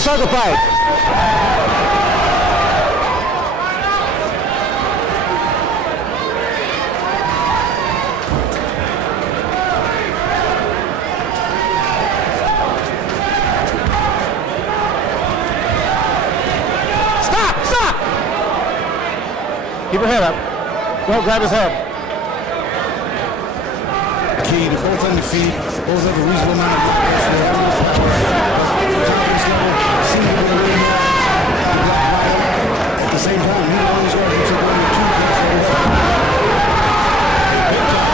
start the fight. Stop! Keep your head up. Don't grab his head. Key to both on the feet. Both have a reasonable amount of at the same time, he always goes into 1 or 2 process here in the opening. Etienne got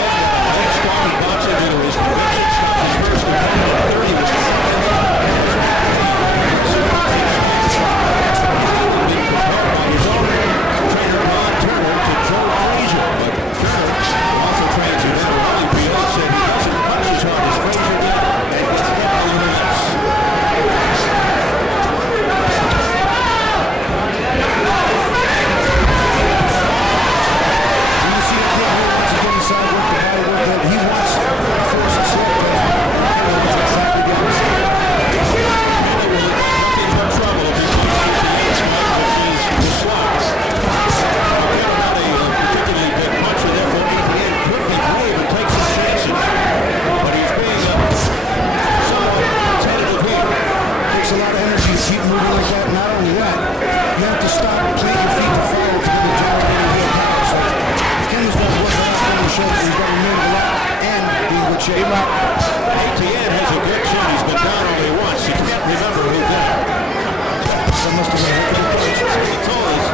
a nice strong box into his conviction. Stops his first opponent. 30 was Etienne has a good chin. He's been down only once. He can't remember who did it. That must have been a good coach.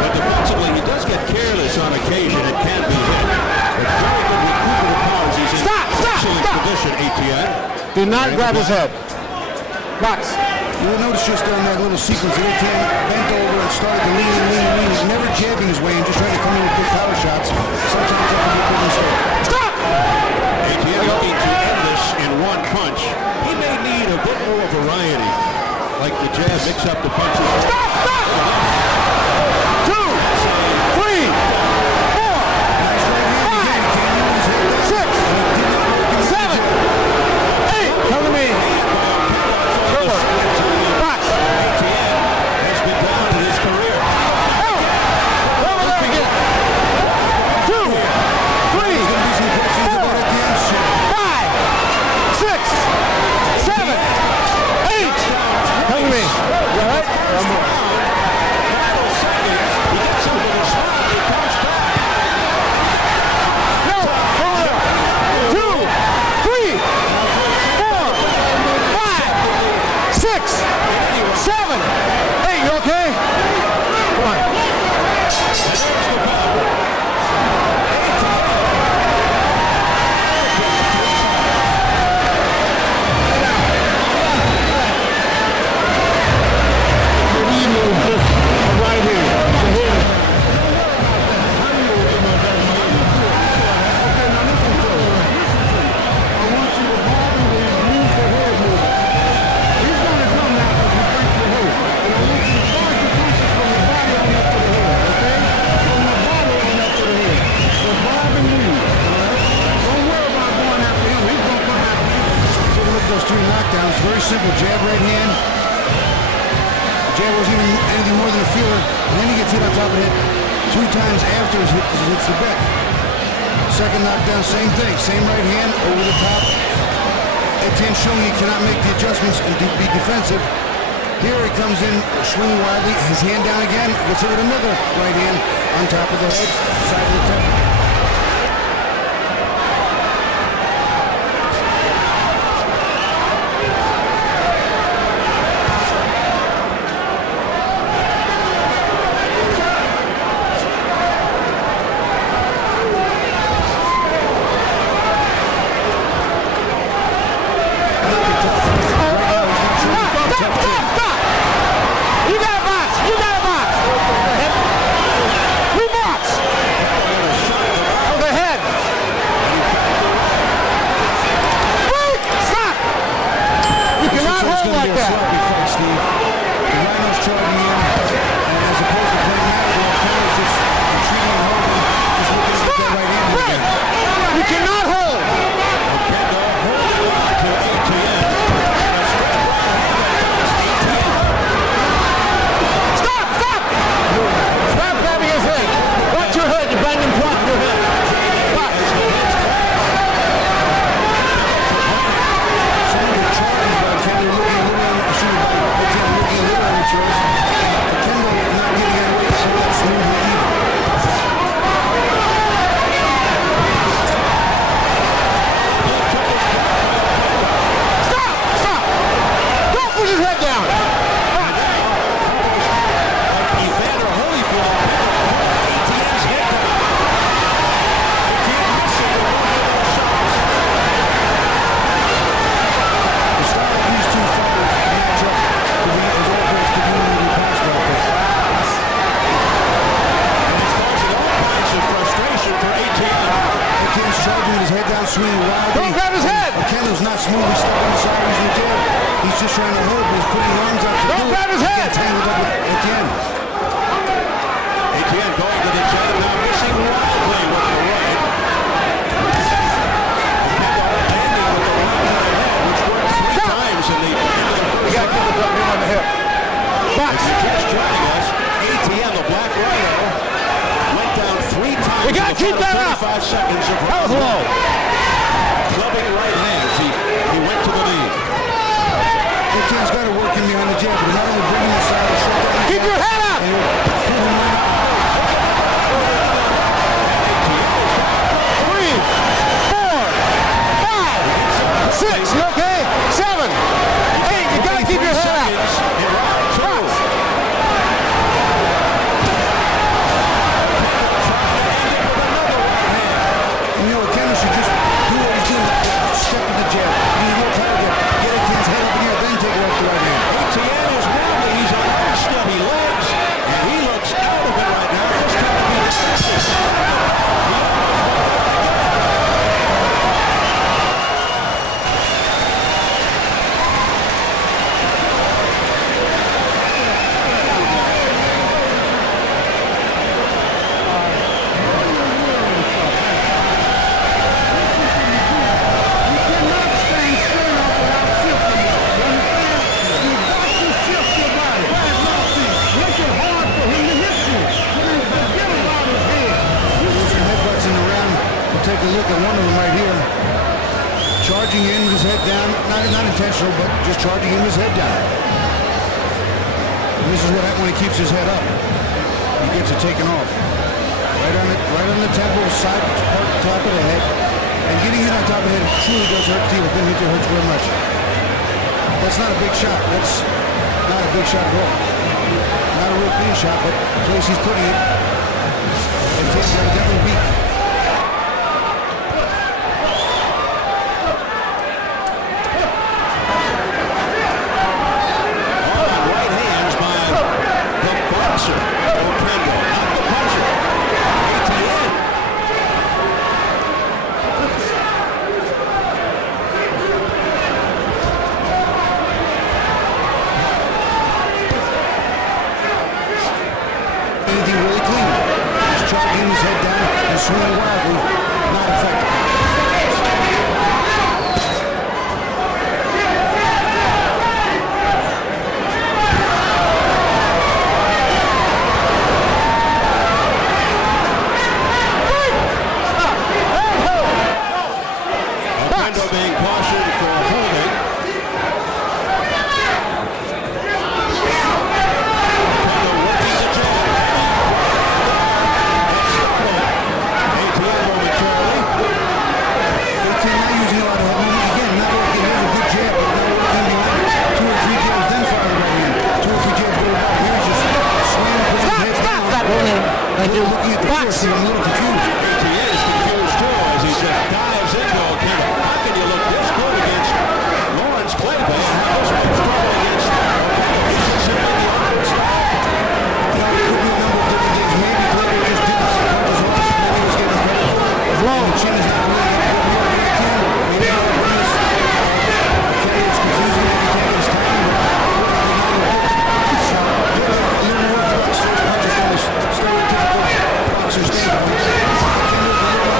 But defensively, he does get careless on occasion. It can be hit. But very good recuperative powers. He's in excellent condition, Etienne. Do not grab his head. Box. You'll notice just on that little sequence that Etienne bent over and started to lean. He's never jabbing his way and just trying to come in with big power shots. Sometimes that can be a big mistake. Stop! Etienne looking to end this in one punch. He may need a bit more variety, like the jab mix up the punches. Stop! 2, 3, 4, 5, 6, 7, 8. Come to me. Box. Etienne has been down in his career. Over there again. 2, 3, 4, 5, 6, 7, 8. Come to me. You all right? One more. No, over there. 2, 3, 4, 5, 6, 7, 8. You okay? Come on. Right here. Those 3 knockdowns, very simple jab, right hand. The jab wasn't even anything more than a feeler, and then he gets hit on top of it 2 times after he hits the back. Second knockdown, same thing, same right hand over the top. Etienne showing he cannot make the adjustments and be defensive. Here he comes in, swinging wildly, his hand down again, gets hit with another right hand on top of the head, side of the top. You cannot hold smoothly stuck on the side using the jab. He's just trying to hold, but he's putting his arms out to Don't grab his head! Tangled up with Etienne. Etienne going to the jab, now missing wildly with the right. Landing with the right on the head, which worked 3 times in the... You got to keep it up here on the hip. Box. If you're just joining us, Etienne, the Black Rhino, went down 3 times. You got to keep that up. 35 seconds of That was low. clubbing right hands. He went to the lead. Etienne's got to work in behind the jab, but not only bringing the side, Keep your head up. 3, 4, 5, 6. You okay? 7, 8. You got to keep your head up. Box. You know, Oquendo should just do what he's doing. Step to the jab. He's real target. Get Etienne's head up in here, then take it off the right hand. Etienne is wobbly. He's on unsteady legs, and he looks out of it right now. Just trying to be Take a look at one of them right here. Charging in with his head down. Not intentional, but just charging in with his head down. And this is what happens when he keeps his head up. He gets it taken off. Right on the temple, side part, top of the head. And getting hit on top of the head truly does hurt the team. It hurts very much. That's not a big shot. That's not a big shot at all. Not a real clean shot, but the place he's putting it, it's definitely weak. Oquendo, not the puncher. Etienne. Anything really clean. Just charging his head down and swinging wildly. Not effective. Being cautioned for holding. Oquendo working the jab. Etienne momentarily. Etienne not using a lot of head movement. Again, not working here. A good jab, but not working behind it. 2 or 3 jabs, then fire the right hand. 2 or 3 jabs go out. Here's just swinging, putting his head down. Looking at the force, I'm a little confused. Etienne is confused too as he just dives into Oquendo. How can you look this good against Lawrence Clayton and have this much trouble against Oquendo? He's just simply the unbeaten style. It could be a number of different things. Maybe Clayton just didn't punch his horse. Maybe he was getting credit for it. And the chin is not really getting good here. Maybe not like this. Oquendo is confusing Etienne. It's timing, but so get a little more punches from the stereotypical boxer standpoint. Oquendo's a little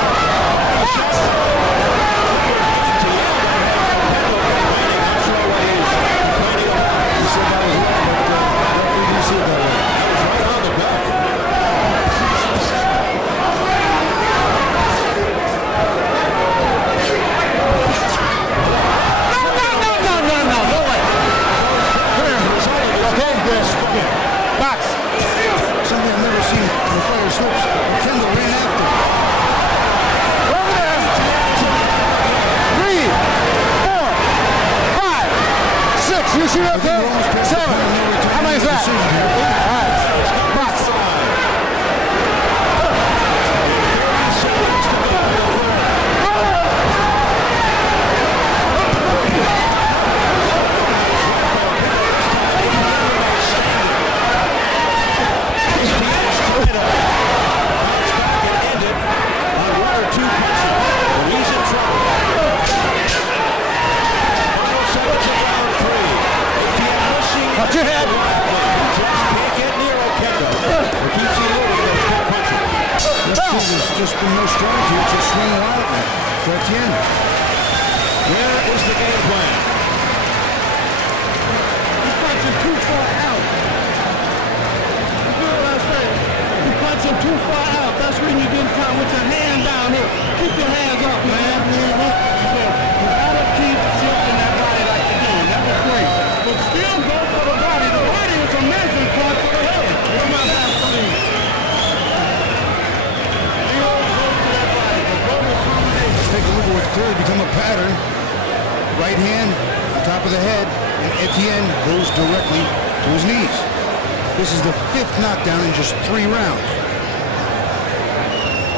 something I've never seen the fire slips. Oquendo ran after. Over there. 3, 4, 5, 6. You see that there? 7. How many is that? All right. Box. Watch your head. Just can't get near Oquendo. Or keeps you moving with those quick punches. There's just been no strategy. It's just swing wildly for Etienne. Where is the game plan? He's punching too far out. You feel what I say? You're punching too far out. That's when you get caught with your hand down here. Keep your hands up, man. You gotta keep shifting that body like you're doing. That was great. But still go for the body. The body is a measuring point for the head. It's my last belief. Still go to that body. The global combination. Let's take a look at what's clearly become a pattern. Right hand on top of the head, and Etienne goes directly to his knees. This is the 5th knockdown in just 3 rounds.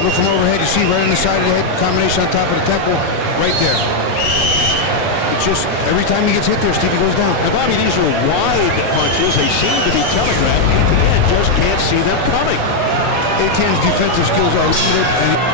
Look from overhead, you see right on the side of the head, combination on top of the temple, right there. It's just, every time he gets hit there, Stevie goes down. Now, Bobby, these are wide punches. They seem to be telegraphed. Etienne just can't see them coming. Etienne's defensive skills are limited, and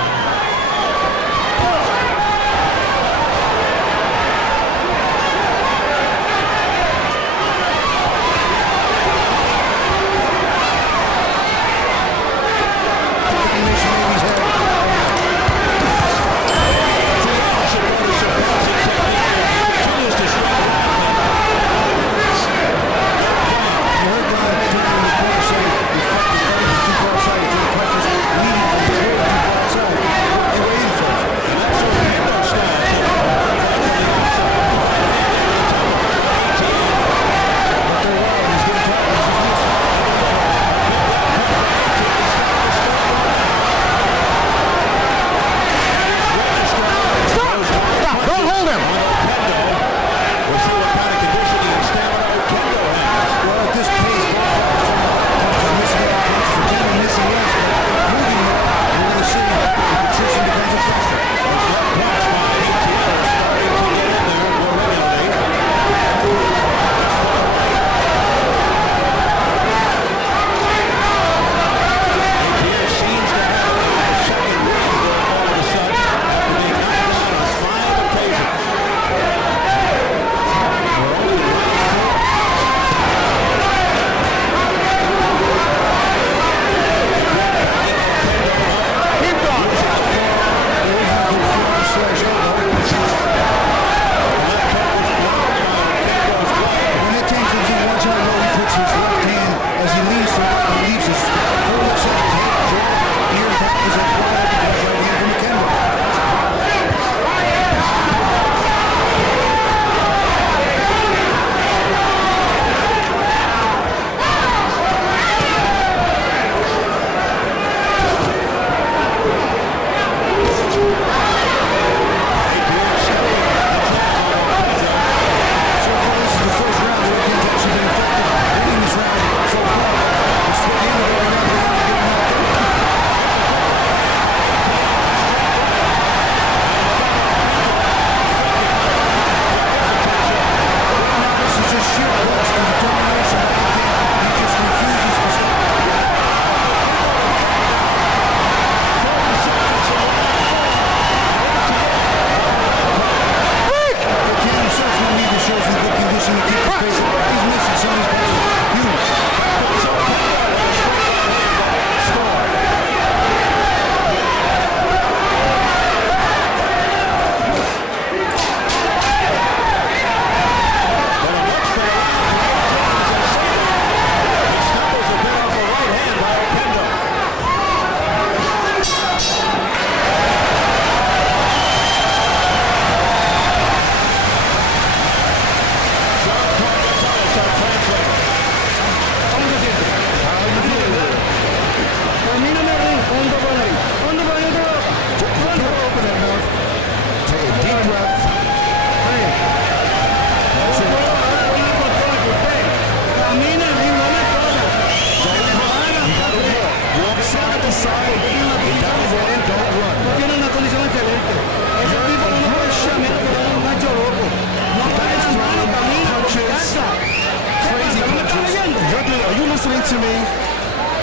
listening to me.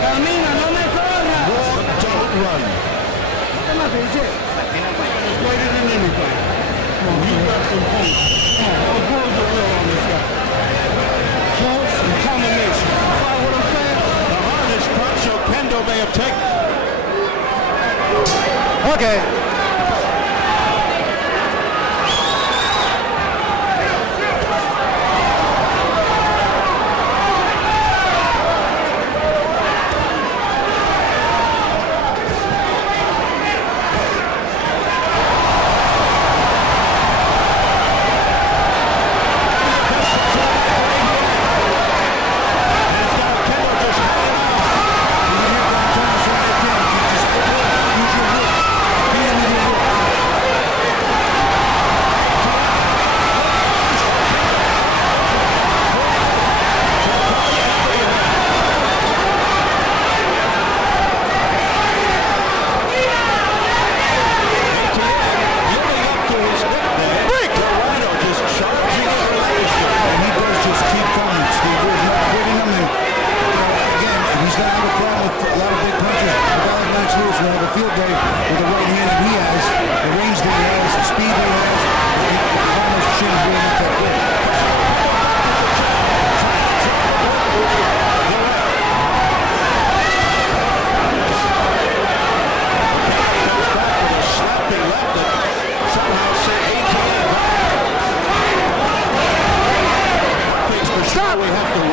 Camina, no me corras. Walk, don't run. ¿Qué más dice? Wait a minute, buddy. Come on, you got some points. Come on, hold the wheel on this guy. Close and tight. Okay.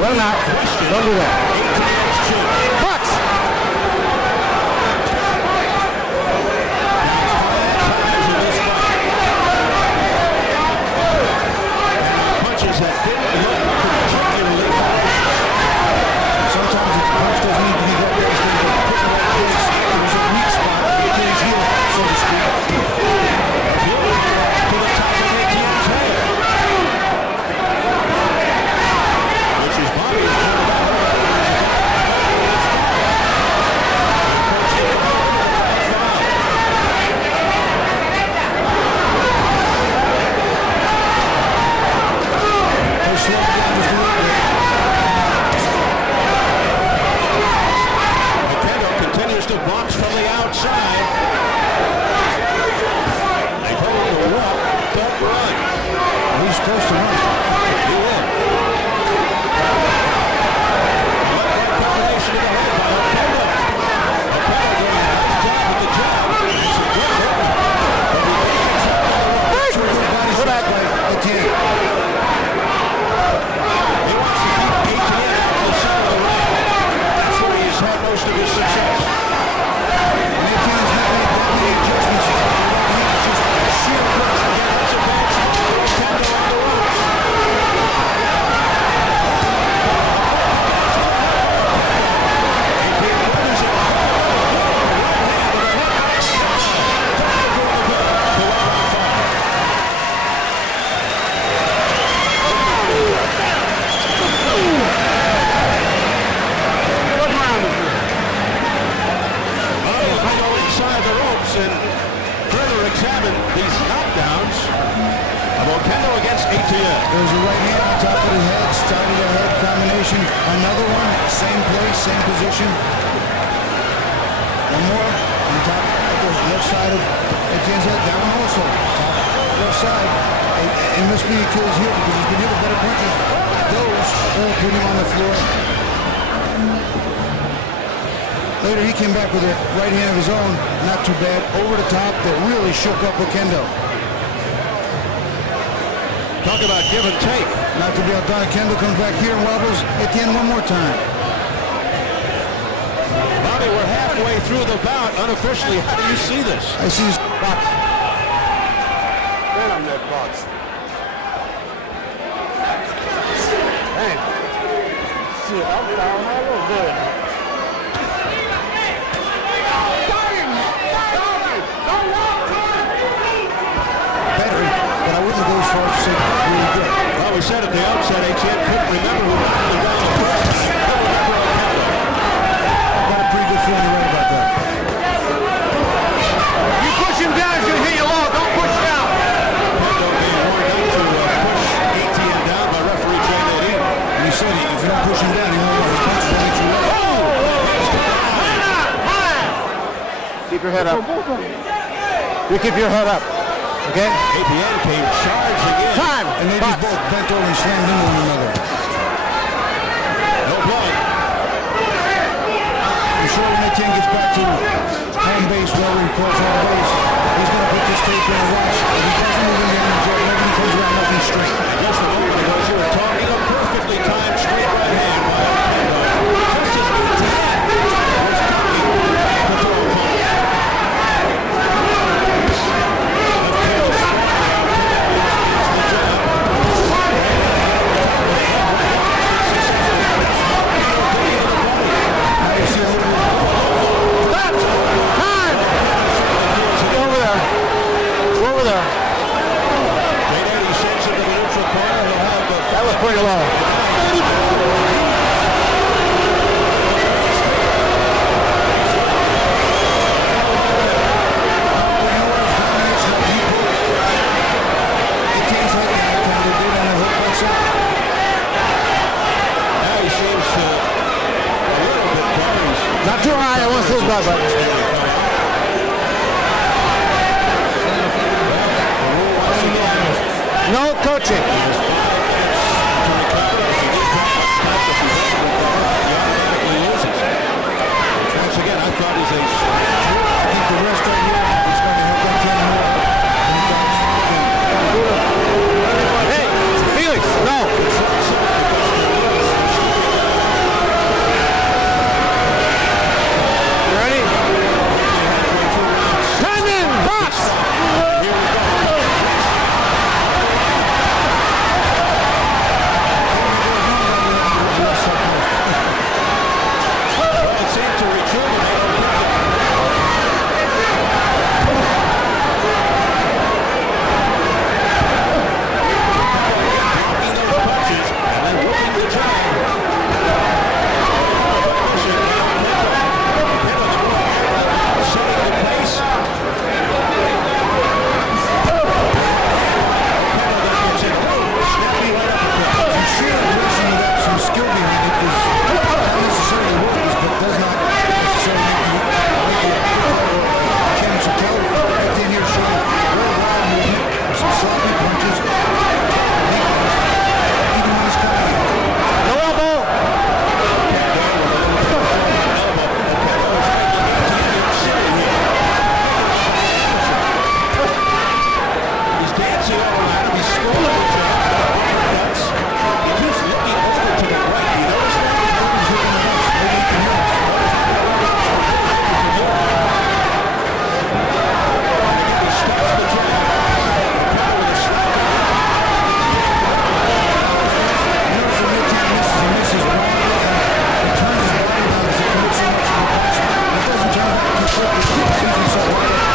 Well, not. Don't do that. Box. Punches that didn't look particularly hard. Sometimes the punch doesn't need to be that devastating, but put it like this, it was a weak spot, Achilles heel, so to speak. To the top of Etienne's head. Which is Bobby. Oquendo continues to box from the outside. They told him to walk, don't run. He's close to running. He will. Combination to the head by Oquendo. Oquendo doing a nice job with the jab. It's a good hit. But he makes it Put back by Etienne. He wants to keep Etienne out of the center of the ring. That's where he's had most of his success. And Etienne's not made that many adjustments. He's just sheer rush. That's a bad spot for Oquendo on the ropes. Etienne orders it. Right hand to the head. To 1 round 5. Let me go inside the ropes and further examine these knockdowns of Oquendo against Etienne. There's a right hand on top of the head, side of the head combination. Another one, same place, same position. One more on top of the left side of Etienne's head. That one also, top left side. It must be Achilles heel because he's been hit with better punches. Those all put him on the floor. Later he came back with a right hand of his own, not too bad, over the top that really shook up Oquendo. Talk about give and take. Not to be outdone, Oquendo comes back here and wobbles Etienne one more time. Bobby, we're halfway through the bout. Unofficially, how do you see this? I see this Box. Man, I'm that box. Damn. Shit, I'm down all over there. better, but I wouldn't go as far as to say really good. Well, we said at the outset, Etienne couldn't remember who knocked him down the first time. He'll remember Oquendo. I've got a pretty good feeling right about that. You push him down, he's gonna hit you low. Don't push down. Oquendo being warned up to push Etienne down by referee Jay Nadine. And he said if you don't push him down, he won't let his punches will hit you right. Keep your head up. You keep your head up. Okay? Etienne came charging in. Time. And they just both bent over and slammed into one another. No blood. I'm sure when Etienne gets back to home home base, wherever he calls home base. He's going to put this tape in and watch. If he doesn't move in there, nobody comes around nothing straight. Just a moment ago, you were talking a perfectly timed straight right hand by Oquendo. Just as Etienne was coming to throw home. That was pretty low. Not too high, I want to lose that, but no coaching. Once again, I thought he's a... I think the rest of you is going to help them Hey, Felix, no. You ready? Time in, box! Here we go. It seemed to rejuvenate blocking those punches and then whipping the jab. Setting the pace. Snappy right uppercut. The sheer aggression of that, some skill behind it is not necessarily worthless, but does not necessarily make it Ken Chappelle right in here showing real wild movement, some sloppy punches. Even when he's coming in. No elbow. He's dancing all around him. He's scoring the jab. He keeps looking over to the right. You notice that? Maybe he can hear us. He stops the jab. Oquendo with a slap. Notice when Etienne misses, he misses wildly, and he turns his body around as he commits so much to the punch. He doesn't turn back too quickly. He sees himself right up.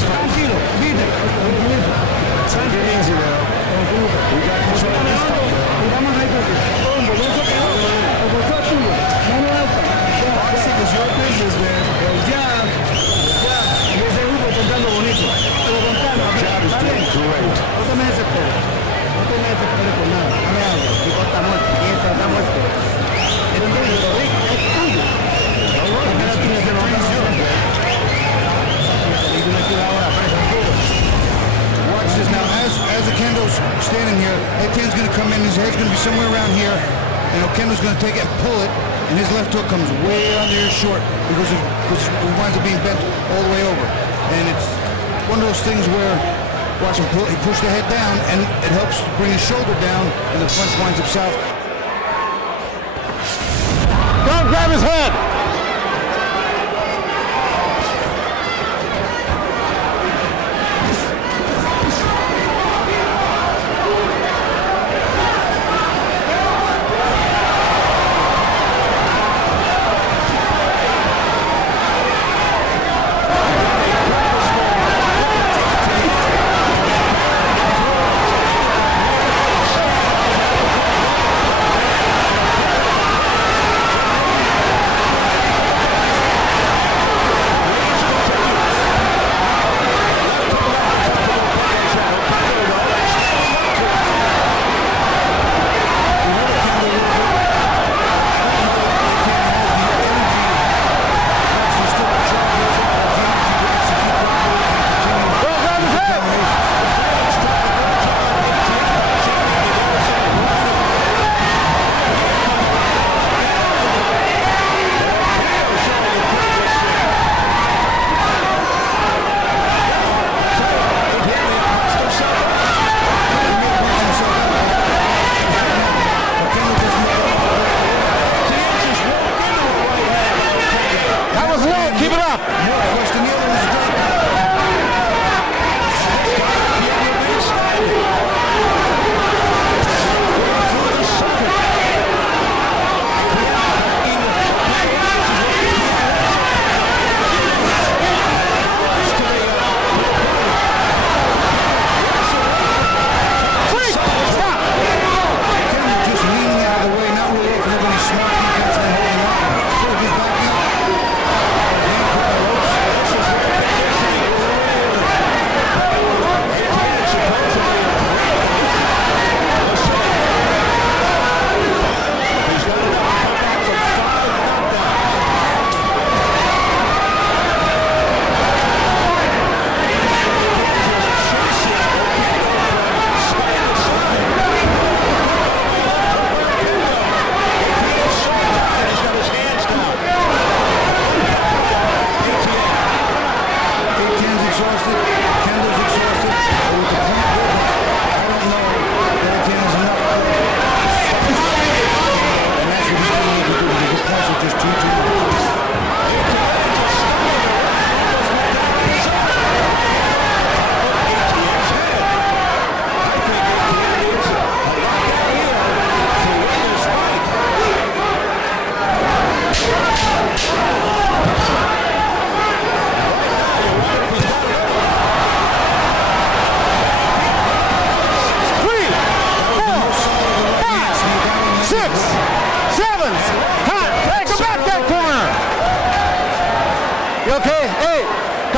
Tranquilo, vite. Take it easy now. We got control of this fight. Vamos ahí, Boxing is your business, man. ya, y ese grupo contando bonito. Pero contando, Jab is doing great. no te me desesperes. No te me desesperes por nada. Dame algo. El tipo está muerto. Y este está muerto. Es tuyo, Rick. Es tuyo. Porque no tienes que Watch this now. As Oquendo's standing here, Etienne's going to come in. His head's going to be somewhere around here, and Oquendo's going to take it and pull it, and his left hook comes way under his short because it winds up being bent all the way over. And it's one of those things where, watch him pull, he pushed the head down, and it helps bring his shoulder down, and the punch winds up south. Don't grab his head.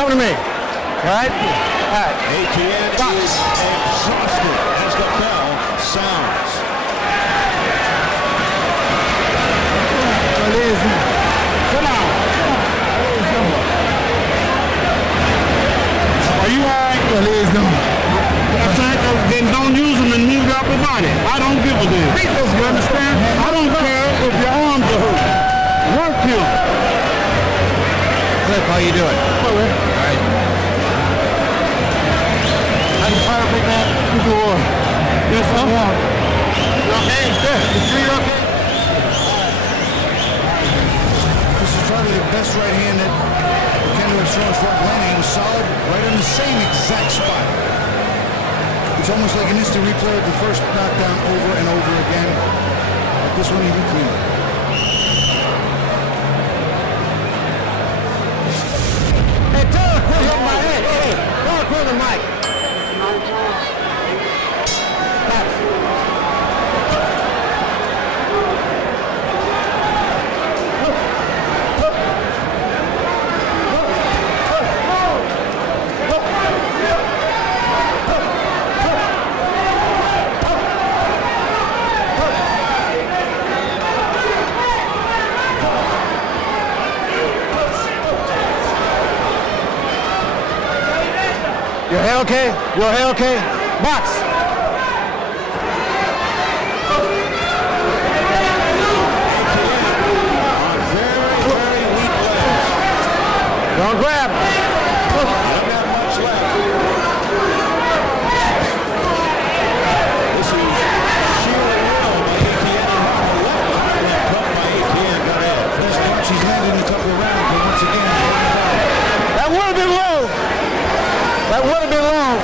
Come to me. All right? All right. Etienne is exhausted as the bell sounds. Sit down. Are you all right? Then don't use them and move out the body. I don't give a damn. You understand? I don't care if your arms are hurt. Work him. Cliff, how you doing? All right. I can fire big man. You do what? Yes, sir. You okay? Yeah. You sure you're okay? This is probably the best right hand that Oquendo has thrown for landing. It was solid, right on the same exact spot. It's almost like an instant replay of the first knockdown over and over again. But this one even cleaner. Hey, tell her quit hitting my head. Hey, tell her quit the mic. Your head okay? Your head okay? Box. On very weak legs. Don't grab. Doesn't have much left. This is sheer will by Etienne and Martin. That cut by Etienne got in. Best punch he's landed in a couple of rounds, but once again, That would have been low. That would have been long.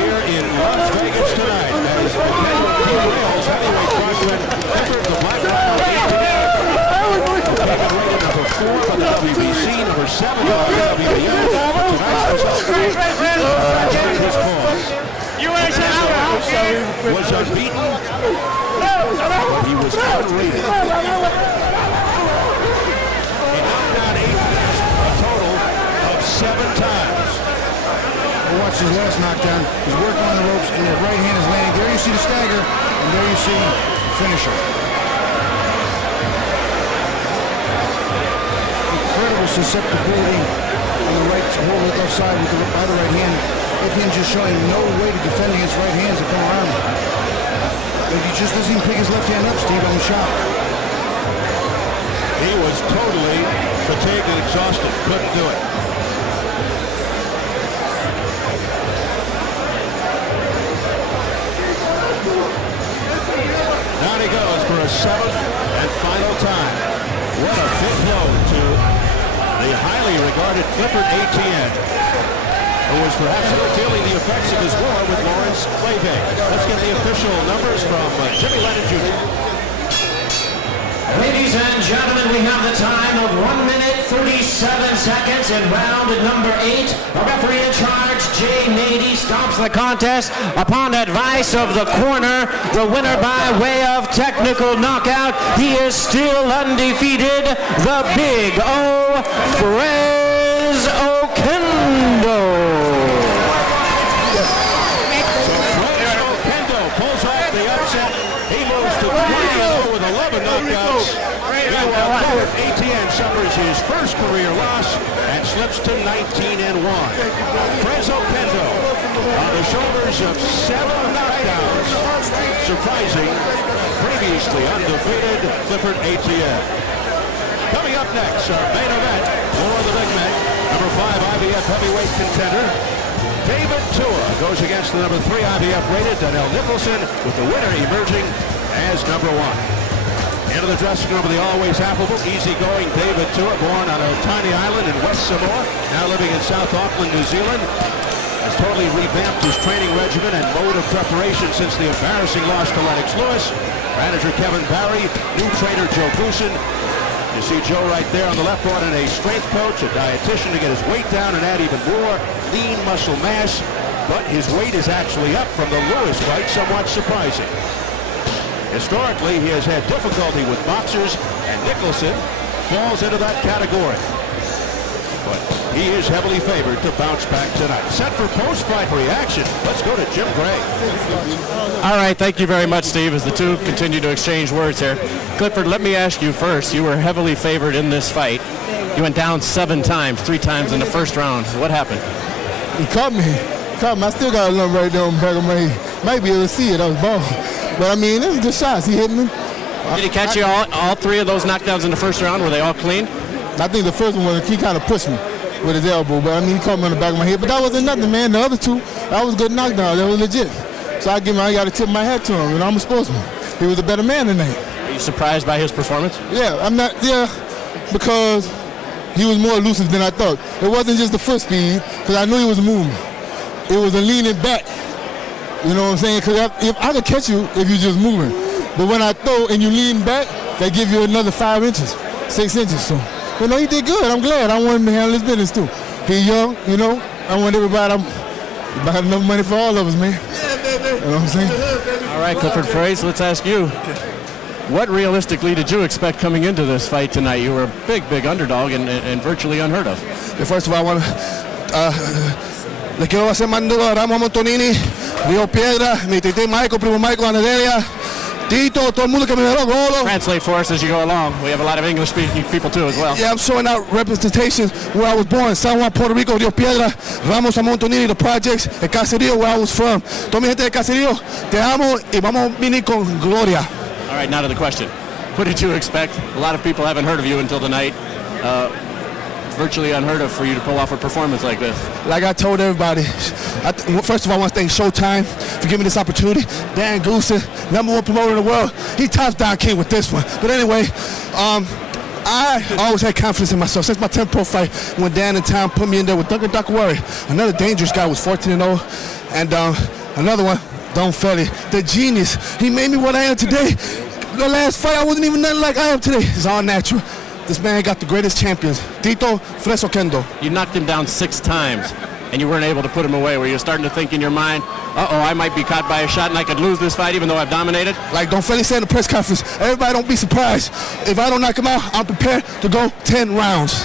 Here in Las Vegas tonight, as Rails heavyweight crossman Clifford the Black Rock rated number 4 by the WBC, number 7 by the WBO. Tonight's result his cause. Was unbeaten, but he was unrated. He knocked down 8 men, a total of 7 times. watch his last knockdown. He's working on the ropes, and the right hand is landing. There you see the stagger, and there you see the finisher. Incredible susceptibility on the right, to hold the left side with the other right hand. Etienne just showing no way to defend against right hands that come around him. But he just doesn't even pick his left hand up, Steve, on the shot. He was totally fatigued and exhausted. Couldn't do it. Down he goes for a 7th and final time. Clifford Etienne, who was perhaps feeling the effects of his war with Lawrence Claybay. Let's get the official numbers from Jimmy Lennon Jr. Ladies and gentlemen, we have the time of 1 minute 37 seconds in round number 8. The referee in charge, Jay Nady, stops the contest upon advice of the corner. The winner by way of technical knockout. He is still undefeated. The Big O, Fres Oquendo. Oquendo pulls off the upset. He moves to 3-0 with 11 knockouts. Clifford Etienne suffers his first career loss and slips to 19-1. Fres Oquendo on the shoulders of 7 knockdowns, surprising previously undefeated Clifford Etienne. Coming up next, our main event, more of the big men. Number 5 IBF heavyweight contender David Tua goes against the number 3 IBF rated Daniel Nicholson, with the winner emerging as number 1. Into the dressing room of the always affable, easygoing David Tua, born on a tiny island in West Samoa, now living in South Auckland, New Zealand, has totally revamped his training regimen and mode of preparation since the embarrassing loss to Lennox Lewis. Manager Kevin Barry, new trainer Joe Goosen. You see Joe right there on the left, brought in a strength coach, a dietitian to get his weight down and add even more lean muscle mass. But his weight is actually up from the Lewis fight, somewhat surprising. Historically, he has had difficulty with boxers, and Nicholson falls into that category. But he is heavily favored to bounce back tonight. Set for post-fight reaction. Let's go to Jim Gray. All right, thank you very much, Steve, as the two continue to exchange words here. Clifford, let me ask you first. You were heavily favored in this fight. You went down 7 times, 3 times in the first round. What happened? He caught me. I still got a lump right there on the back of my head. Might be able to see it. I was bald. But I mean, it was good shots. He hit me. Did he catch you all 3 of those knockdowns in the first round? Were they all clean? I think the first one, he kind of pushed me with his elbow. But I mean, he caught me on the back of my head. But that wasn't nothing, man. The other 2, that was good knockdowns. That was legit. So I got to tip my hat to him. You know, I'm a sportsman. He was a better man than that. Are you surprised by his performance? Yeah, I'm not. Yeah, because he was more elusive than I thought. It wasn't just the foot speed, because I knew he was moving. It was a leaning back. You know what I'm saying? Because if I could catch you if you're just moving. But when I throw and you lean back, they give you another 5 inches, 6 inches. So, you know, he did good. I'm glad. I want him to handle his business too. He's young, you know. I want everybody. I got enough money for all of us, man. You know what I'm saying? All right, Clifford Fraze, let's ask you. What realistically did you expect coming into this fight tonight? You were a big underdog and virtually unheard of. First of all, I want to le quiero hacer mando a Ramos Montonini, Río Piedra, mi tití Michael, primo Michael, Anadelia, Tito, todo el mundo que me dio golo. Translate for us as you go along. We have a lot of English-speaking people too as well. Yeah, I'm showing out representation where I was born, San Juan, Puerto Rico, Río Piedra, Ramos a Montonini, the projects, el Caserío, where I was from. Toda mi gente de Caserío, te amo y vamos a venir con gloria. All right, now to the question. What did you expect? A lot of people haven't heard of you until tonight. Virtually unheard of for you to pull off a performance like this. Like I told everybody, first of all, I want to thank Showtime for giving me this opportunity. Dan Goosen, #1 promoter in the world, he tops Don King with this one. But anyway, I always had confidence in myself. Since my 10th pro fight, when Dan and Tom put me in there with Duncan Duckworry, another dangerous guy, was 14-0, and another one, Don Felly, the genius. He made me what I am today. The last fight, I wasn't even nothing like I am today. It's all natural. This man got the greatest champions. Tito Fres Oquendo. You knocked him down 6 times, and you weren't able to put him away. Were you starting to think in your mind, I might be caught by a shot and I could lose this fight even though I've dominated? Like Don Felix said in the press conference, everybody don't be surprised. If I don't knock him out, I'm prepared to go 10 rounds.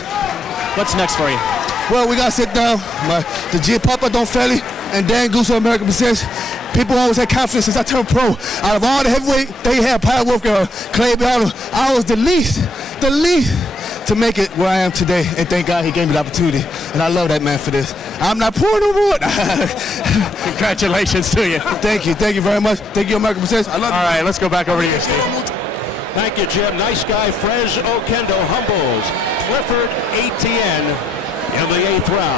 What's next for you? Well, we got to sit down. The G Papa, Don Felix, and Dan Goose of American Presents. People always had confidence since I turned pro. Out of all the heavyweight they had, Pat Wolfgang, Clay Battle, I was the least to make it where I am today. And thank God he gave me the opportunity. And I love that man for this. I'm not poor no more. Congratulations to you. Thank you very much. Thank you, American Presents. I love you. All right, let's go back over to you, Steve. Thank you, Jim. Nice guy, Fres Oquendo humbles Clifford Etienne in the 8th round.